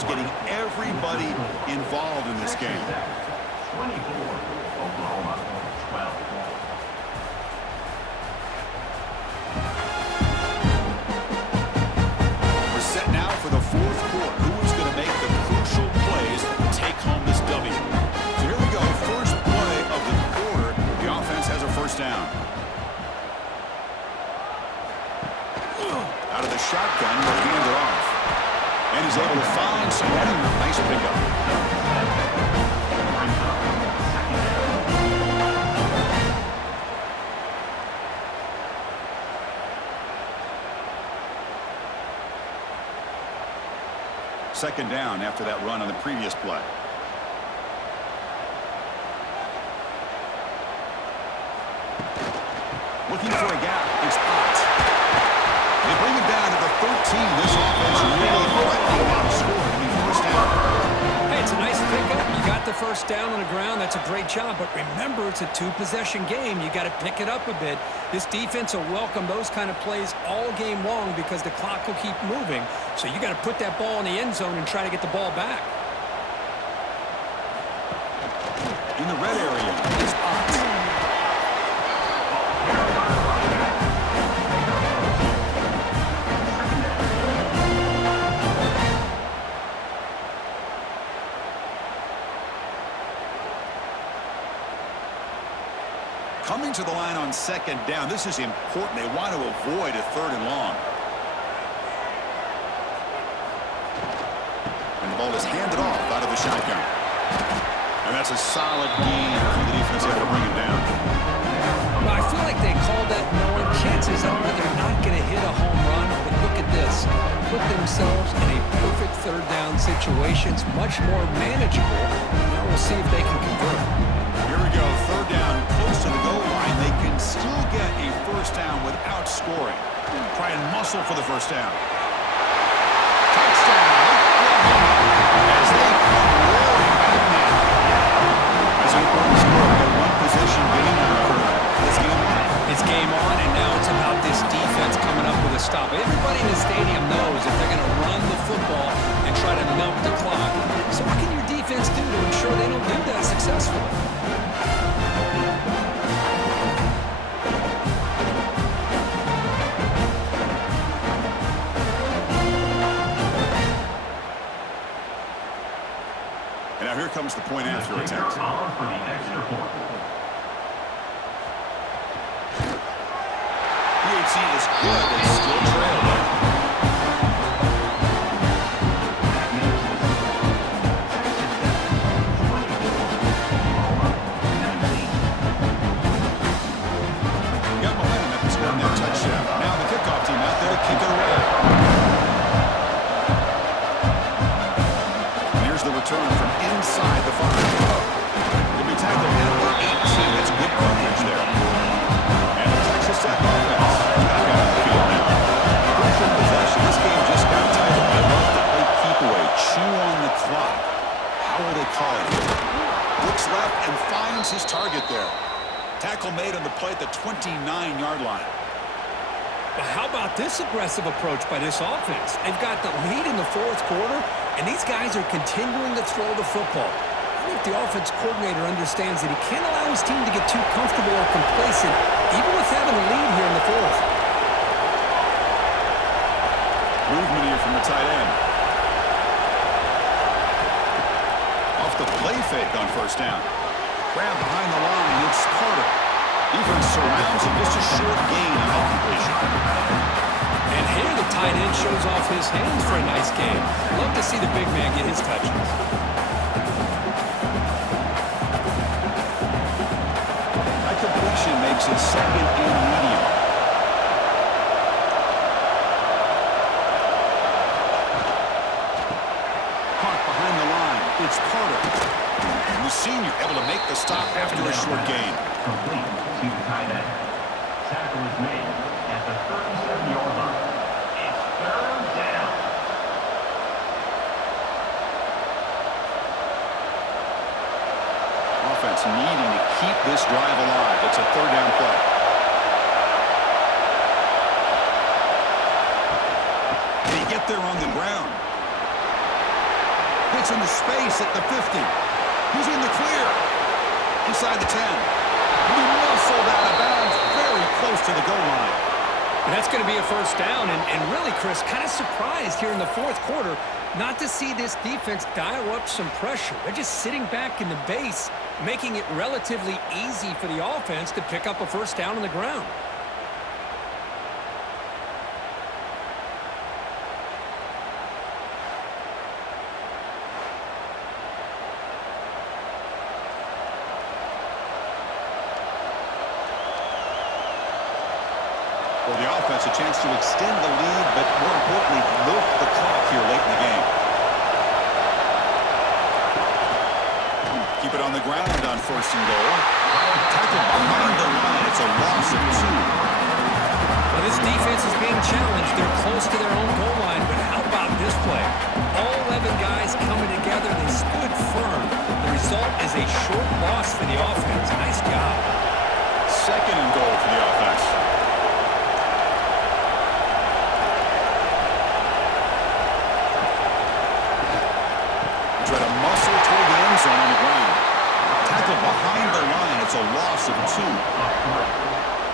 It's getting everybody involved in this game. 24, Oklahoma, 12. We're set now for the fourth quarter. Who is going to make the crucial plays to take home this W? So here we go. First play of the quarter. The offense has a first down. Out of the shotgun, they'll hand it off. And he's able to find somebody. Nice pickup. Second down after that run on the previous play. Looking for a gap. It's spots. They bring him down to the 13. This offense really threatening now to score. I mean, first down. Hey, it's a nice pickup. You got the first down on the ground. That's a great job. But remember, it's a two-possession game. You got to pick it up a bit. This defense will welcome those kind of plays all game long because the clock will keep moving. So you got to put that ball in the end zone and try to get the ball back. In the red area, it's spots. Coming to the line on second down. This is important. They want to avoid a third and long. And the ball is handed off out of the shotgun. And that's a solid gain for the defense able to bring him down. Well, I feel like they called that knowing chances are they're not going to hit a home run. But look at this. Put themselves in a perfect third down situation. It's much more manageable. Now we'll see if they can convert. Here we go. Third down, close to the goal line. They can still get a first down without scoring. Try and muscle for the first down. Touchdown, Oklahoma, as they come roaring back now. As we put the score, a one-possession game now. It's game on. It's game on, and now it's about this defense coming up with a stop. Everybody in the stadium knows if they're going to run the football and try to melt the clock. So what can your defense do to ensure they don't do that successfully? Now here comes the point after attempt. On for the extra point. PHC is good. They still trail though. Got momentum after scoring that touchdown. Now the kickoff team out there to kick it away. And here's the return from inside the 5. He'll be tackled at the 18. That's good coverage there. And the Texas Tech offense back out on the field now. Crucial possession. This game just got tight. I love the play keep away. Chew on the clock. How will they call it here? Looks left and finds his target there. Tackle made on the play at the 29-yard line. But how about this aggressive approach by this offense? They've got the lead in the fourth quarter, and these guys are continuing to throw the football. I think the offense coordinator understands that he can't allow his team to get too comfortable or complacent, even with having a lead here in the fourth. Movement here from the tight end. Off the play fake on first down. Grab behind the line. It's Carter. Defense surrounds him. Just a short gain on that completion. And here the tight end shows off his hands for a nice game. Love to see the big man get his touches. That completion makes it second and medium. Caught behind the line. It's Carter. And the senior able to make the stop after a short gain. Complete to the tight end. Tackle is made at the 37-yard line. It's third down. Offense needing to keep this drive alive. It's a third down play. Did he get there on the ground? gets into space at the 50. He's in the clear. Inside the 10. He'll be muscled out of bounds very close to the goal line. And that's going to be a first down. And really, Chris, kind of surprised here in the fourth quarter not to see this defense dial up some pressure. They're just sitting back in the base, making it relatively easy for the offense to pick up a first down on the ground. For the offense, a chance to extend the lead, but more importantly, milk the clock here late in the game. Keep it on the ground on first and goal. Tackled behind the line. It's a loss of 2. Well, this defense is being challenged. They're close to their own goal line, but how about this play? All 11 guys coming together. They stood firm. The result is a short loss for the offense. Nice job. Second and goal for the offense. Try to muscle toward the end zone on the ground. Tackled behind the line. It's a loss of 2.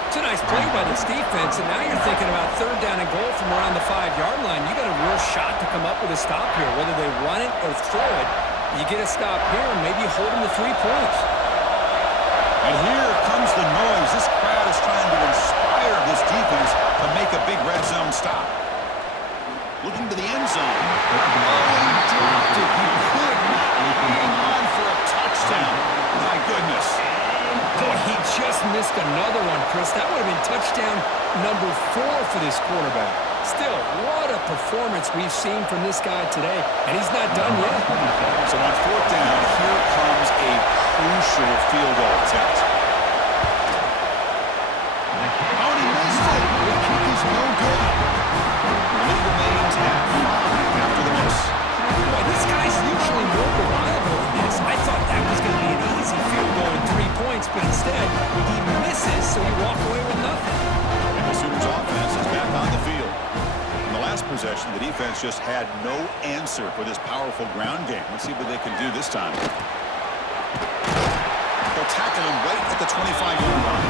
It's a nice play by this defense, and now you're thinking about third down and goal from around the 5-yard line. You got a real shot to come up with a stop here. Whether they run it or throw it, you get a stop here and maybe hold them to 3 points. And here comes the noise. This crowd is trying to inspire this defense to make a big red zone stop. Looking to the end zone. Oh, he dropped it. He could not hang on for a touchdown. My goodness. Boy, he just missed another one, Chris. That would have been touchdown number 4 for this quarterback. Still, what a performance we've seen from this guy today, and he's not done yet. So on fourth down, here comes a crucial field goal attempt. Oh, and he missed it. The kick is no good. The lead remains at 5 after the miss. Boy, this guy's usually more reliable than this. I thought that was going to be an easy field goal and 3 points, but instead, he misses, so he walked away with nothing. And the Sooners offense is back on the field. In the last possession, the defense just had no answer for this powerful ground game. Let's see what they can do this time. They'll tackle him right at the 25-yard line.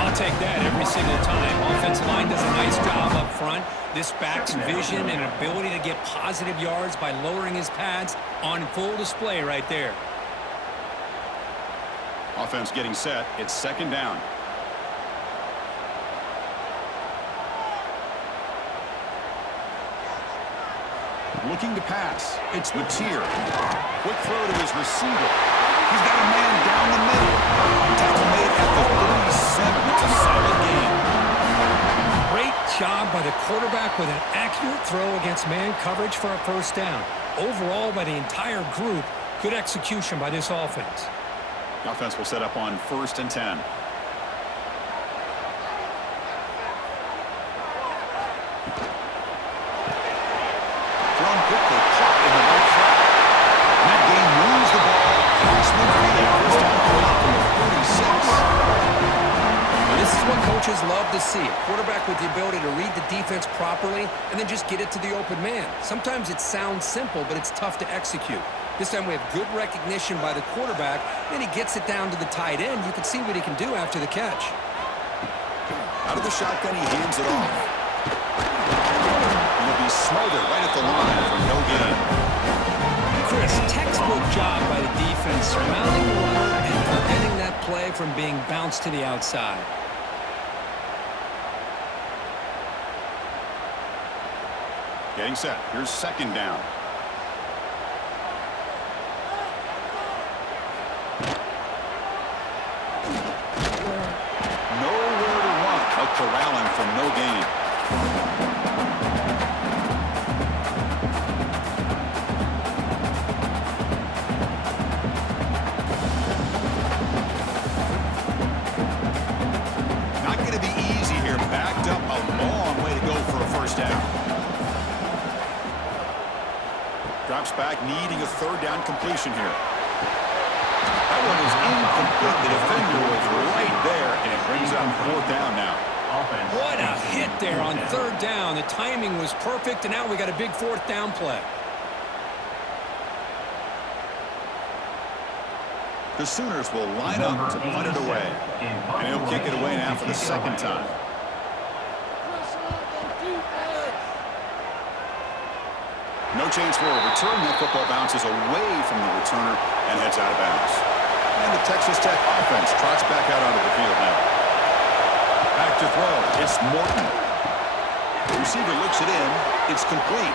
I'll take that every single time. Offensive line does a nice job up front. This back's vision and ability to get positive yards by lowering his pads on full display right there. Offense getting set. It's second down. Looking to pass. It's Mateer. Quick throw to his receiver. He's got a man down the middle. Tackle made at the 37. It's a solid game. Great job by the quarterback with an accurate throw against man coverage for a first down. Overall, by the entire group, good execution by this offense. The offense will set up on first and 10. Thrown quickly, caught in the right flat. And that game moves the ball across midfield. First down from the 46. Well, this is what coaches love to see. A quarterback with the ability to read the defense properly and then just get it to the open man. Sometimes it sounds simple, but it's tough to execute. This time we have good recognition by the quarterback, and he gets it down to the tight end. You can see what he can do after the catch. Out of the shotgun, he hands it off. And he'll be smothered right at the line for no gain. Chris, textbook job by the defense, surrounding the runner and preventing that play from being bounced to the outside. Getting set. Here's second down. Nowhere to run. Out corralling for no gain. Not going to be easy here. Backed up a long way to go for a first down. Drops back, needing a third down completion here. That one is incomplete. The defender was right there, and it brings up fourth down now. What a hit there on third down. The timing was perfect, and now we got a big fourth down play. The Sooners will line up to punt it away. And he'll kick it away now for the second time. No chance for a return. That football bounces away from the returner and heads out of bounds. And the Texas Tech offense trots back out onto the field now. Back to throw. It's Morton. The receiver looks it in. It's complete.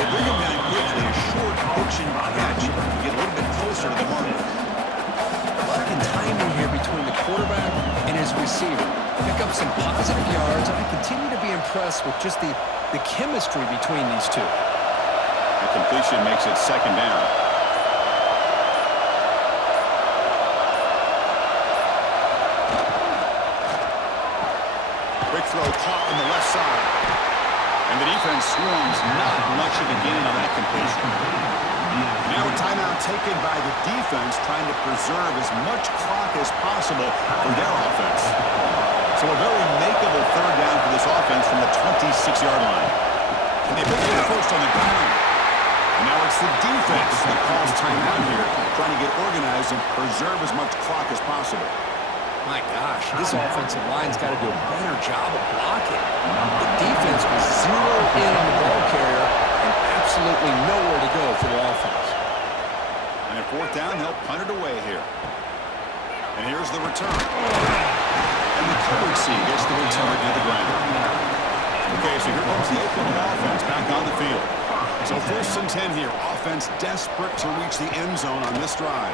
They bring him down quickly. A short pitch and catch to get a little bit closer to the mark. Lacking timing here between the quarterback and his receiver. Pick up some positive yards, and I continue to be impressed with just the chemistry between these two. The completion makes it second down. Quick throw caught on the left side. And the defense swarms not much of a gain on that completion. Now a timeout taken by the defense, trying to preserve as much clock as possible for their offense. So a very makeable third down for this offense from the 26-yard line. And they pick up the first on the ground. And now it's the defense that calls timeout here, trying to get organized and preserve as much clock as possible. My gosh, this offensive line's got to do a better job of blocking. The defense was zeroed in on the ball carrier and absolutely nowhere to go for the offense. And at fourth down, they'll punt it away here. And here's the return. And the coverage C gets the return to the ground. Okay, so here comes the Oakland offense back on the field. So 1st and 10 here. Offense desperate to reach the end zone on this drive.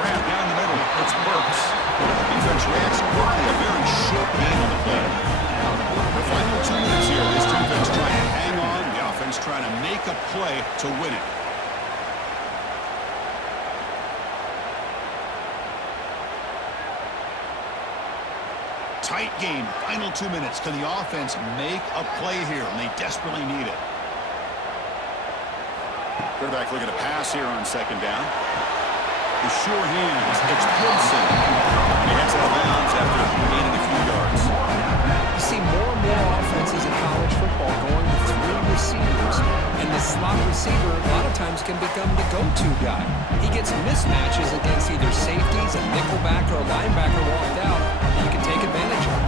Grab down the middle. It's Burks. Defense reacts quickly. A very short gain on the play. The final 2 minutes here. This defense trying to hang on. The offense trying to make a play to win it. Tight game. Final 2 minutes. Can the offense make a play here? And they desperately need it. Quarterback looking to pass here on second down. The sure hands. It's Gibson. He heads out of bounds after gaining a few yards. You see more and more offenses in college football going with 3 receivers, and the slot receiver a lot of times can become the go-to guy. He gets mismatches against either safeties, a nickelback, or a linebacker walked out, and you can take advantage of it.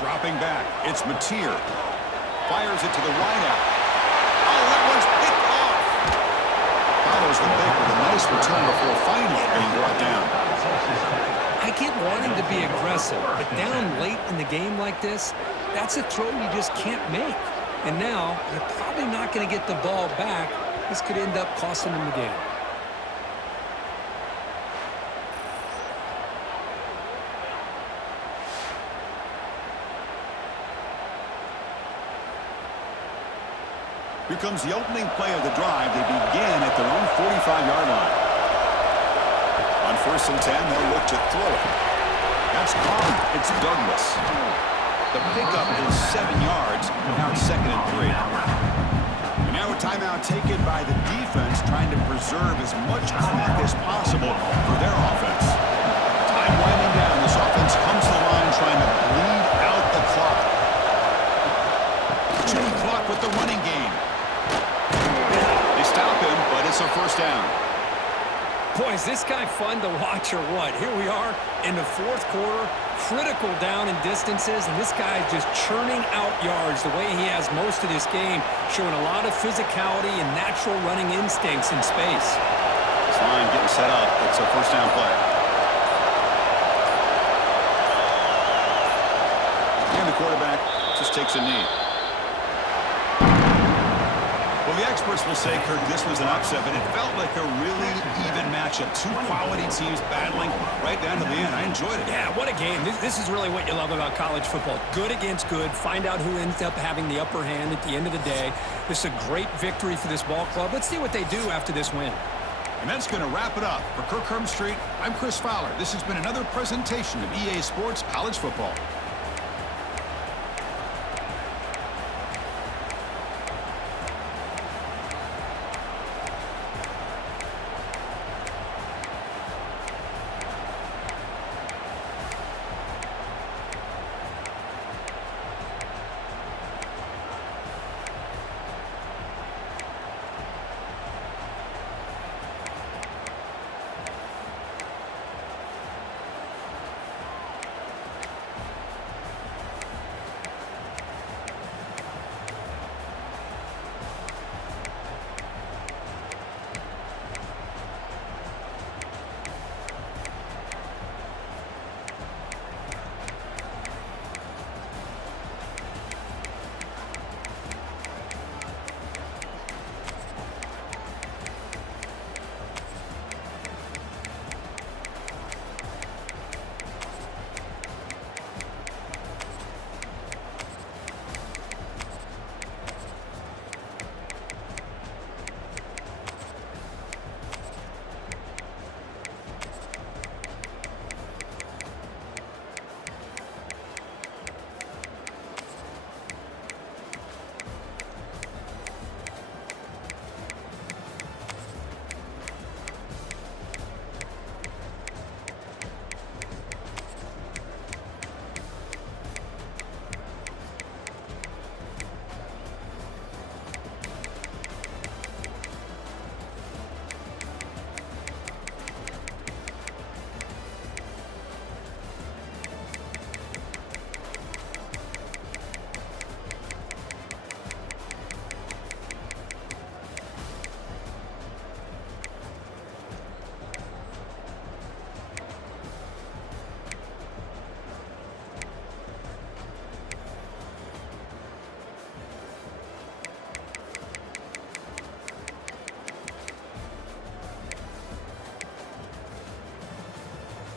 Dropping back. It's Mateer. Fires it to the wideout. Oh, that one's picked off. Follows the pick with a nice return before finally being brought down. I get wanting to be aggressive, but down late in the game like this, that's a throw you just can't make. And now, you're probably not going to get the ball back. This could end up costing them the game. Here comes the opening play of the drive. They begin at their own 45-yard line. On 1st and 10, they'll look to throw it. That's Carter. It's Douglas. The pickup is 7 yards. Now it's 2nd and 3. And now a timeout taken by the defense, trying to preserve as much clock as possible for their offense. Time winding down. This offense comes to the line trying to bleed out the clock. Chewing clock with the running game. They stop him, but it's a 1st down. Boy, is this guy fun to watch or what? Here we are in the 4th quarter, critical down in distances, and this guy is just churning out yards the way he has most of this game, showing a lot of physicality and natural running instincts in space. This line getting set up. It's a 1st down play. And the quarterback just takes a knee. Well, the experts will say, Kirk, this was an upset, but it felt like a really even matchup. 2 quality teams battling right down to the end. I enjoyed it. Yeah, what a game. This is really what you love about college football. Good against good. Find out who ends up having the upper hand at the end of the day. This is a great victory for this ball club. Let's see what they do after this win. And that's going to wrap it up. For Kirk Street, I'm Chris Fowler. This has been another presentation of EA Sports College Football.